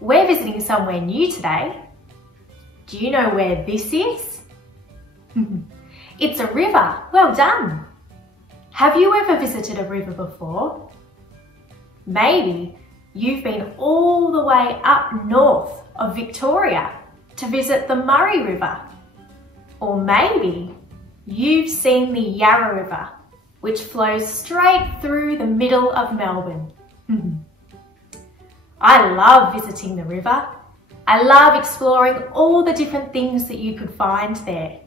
We're visiting somewhere new today. Do you know where this is? It's a river. Well done. Have you ever visited a river before? Maybe you've been all the way up north of Victoria to visit the Murray River. Or maybe you've seen the Yarra River, which flows straight through the middle of Melbourne. I love visiting the river. I love exploring all the different things that you could find there.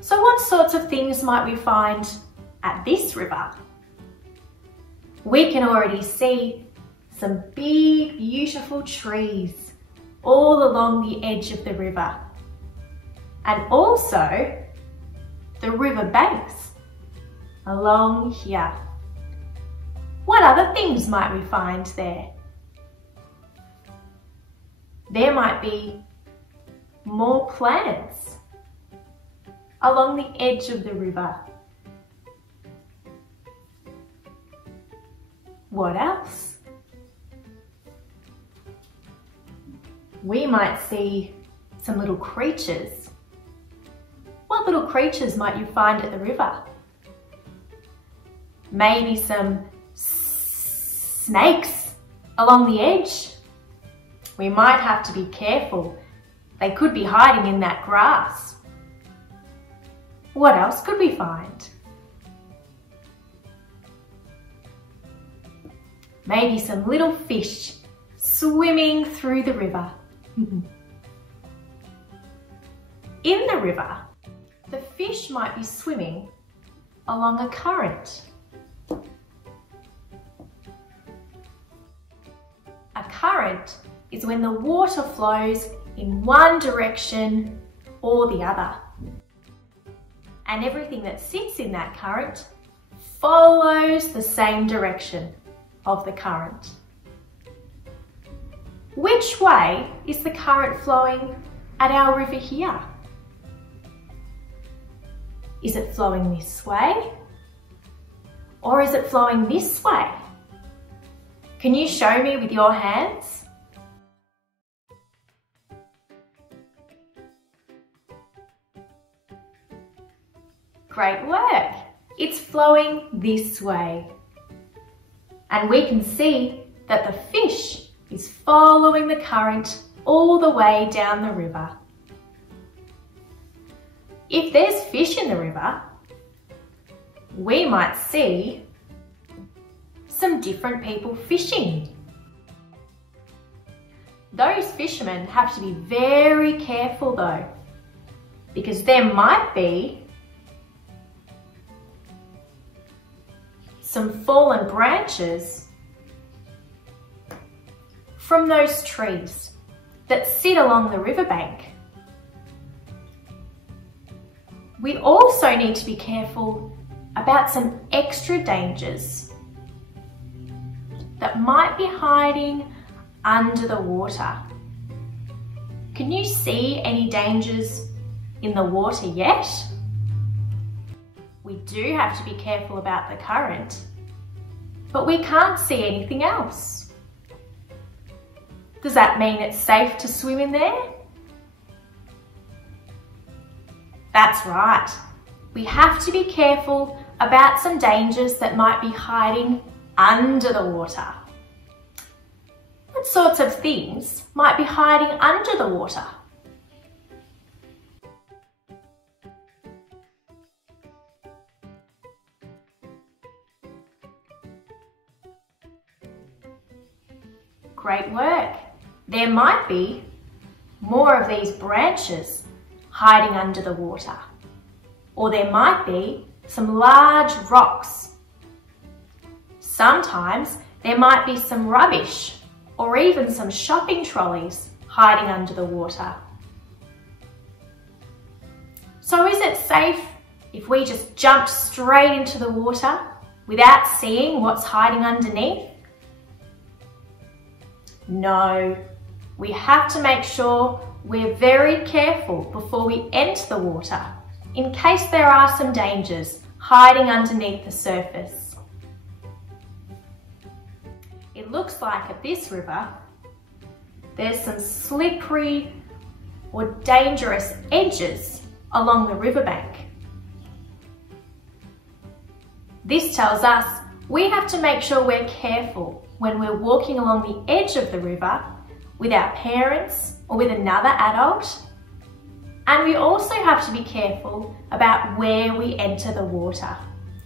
So what sorts of things might we find at this river? We can already see some big, beautiful trees all along the edge of the river. And also the river banks along here. What other things might we find there? There might be more plants along the edge of the river. What else? We might see some little creatures. What little creatures might you find at the river? Maybe some snakes along the edge. We might have to be careful. They could be hiding in that grass. What else could we find? Maybe some little fish swimming through the river. In the river, the fish might be swimming along a current. A current is when the water flows in one direction or the other. And everything that sits in that current follows the same direction of the current. Which way is the current flowing at our river here? Is it flowing this way? Or is it flowing this way? Can you show me with your hands? Great work! It's flowing this way. And we can see that the fish is following the current all the way down the river. If there's fish in the river, we might see some different people fishing. Those fishermen have to be very careful though, because there might be some fallen branches from those trees that sit along the riverbank. We also need to be careful about some extra dangers that might be hiding under the water. Can you see any dangers in the water yet? We do have to be careful about the current, but we can't see anything else. Does that mean it's safe to swim in there? That's right. We have to be careful about some dangers that might be hiding under the water. What sorts of things might be hiding under the water? Great work. There might be more of these branches hiding under the water, or there might be some large rocks. Sometimes there might be some rubbish or even some shopping trolleys hiding under the water. So is it safe if we just jump straight into the water without seeing what's hiding underneath? No, we have to make sure we're very careful before we enter the water in case there are some dangers hiding underneath the surface. It looks like at this river, there's some slippery or dangerous edges along the riverbank. This tells us we have to make sure we're careful when we're walking along the edge of the river with our parents or with another adult. And we also have to be careful about where we enter the water.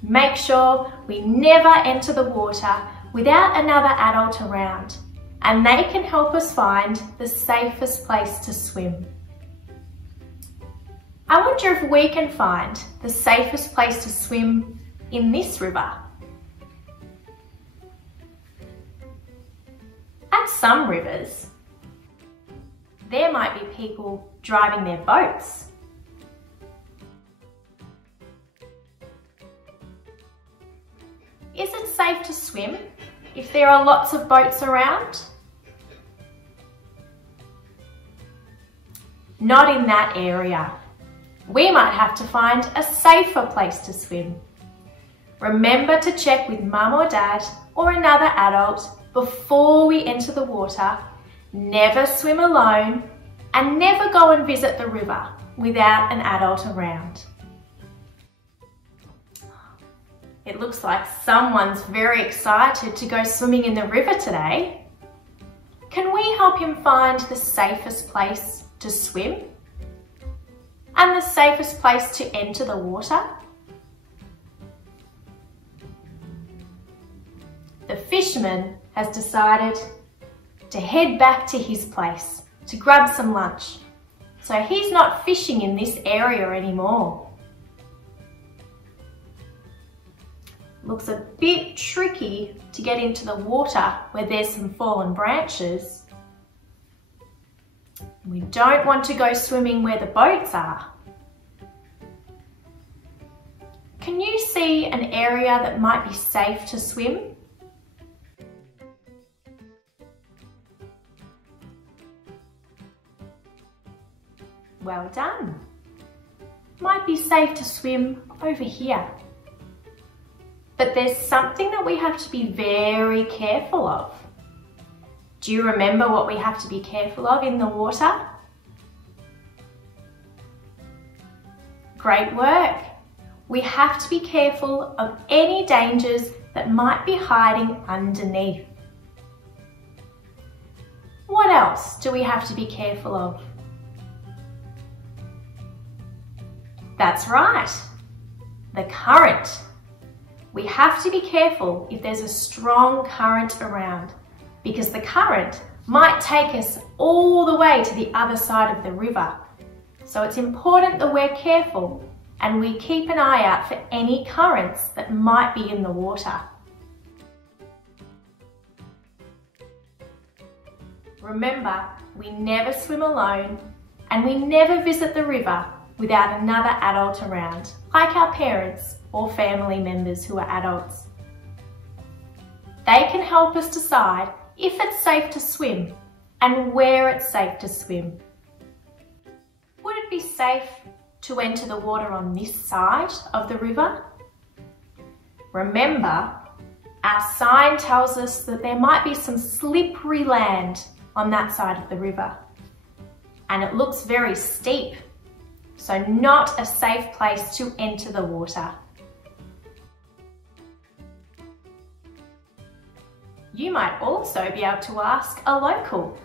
Make sure we never enter the water without another adult around, and they can help us find the safest place to swim. I wonder if we can find the safest place to swim in this river. At some rivers, there might be people driving their boats. Is it safe to swim if there are lots of boats around? Not in that area. We might have to find a safer place to swim. Remember to check with mum or dad or another adult before we enter the water. Never swim alone and never go and visit the river without an adult around. It looks like someone's very excited to go swimming in the river today. Can we help him find the safest place to swim and the safest place to enter the water? The fisherman has decided to head back to his place to grab some lunch. So he's not fishing in this area anymore. Looks a bit tricky to get into the water where there's some fallen branches. We don't want to go swimming where the boats are. Can you see an area that might be safe to swim? Well done. Might be safe to swim over here. But there's something that we have to be very careful of. Do you remember what we have to be careful of in the water? Great work. We have to be careful of any dangers that might be hiding underneath. What else do we have to be careful of? That's right, the current. We have to be careful if there's a strong current around, because the current might take us all the way to the other side of the river. So it's important that we're careful and we keep an eye out for any currents that might be in the water. Remember, we never swim alone and we never visit the river without another adult around, like our parents or family members who are adults. They can help us decide if it's safe to swim and where it's safe to swim. Would it be safe to enter the water on this side of the river? Remember, our sign tells us that there might be some slippery land on that side of the river, and it looks very steep. So not a safe place to enter the water. You might also be able to ask a local.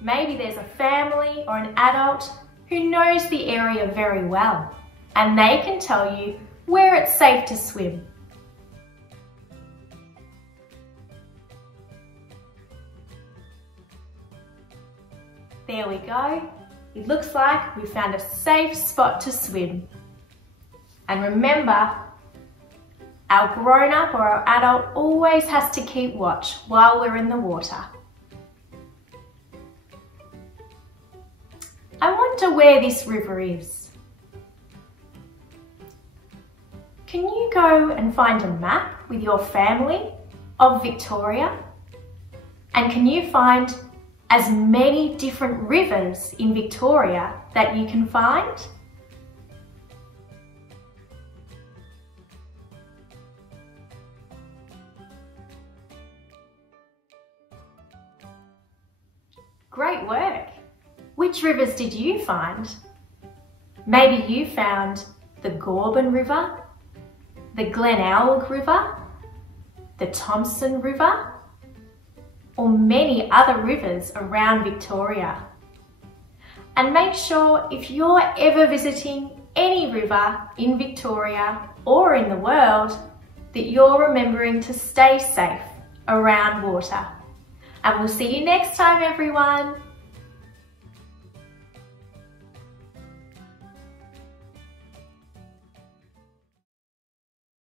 Maybe there's a family or an adult who knows the area very well, and they can tell you where it's safe to swim. There we go. It looks like we found a safe spot to swim. And remember, our grown-up or our adult always has to keep watch while we're in the water. I wonder where this river is. Can you go and find a map with your family of Victoria? And can you find as many different rivers in Victoria that you can find? Great work! Which rivers did you find? Maybe you found the Gorbin River, the Glenelg River, the Thomson River, or many other rivers around Victoria. And make sure if you're ever visiting any river in Victoria or in the world that you're remembering to stay safe around water. And we'll see you next time, everyone.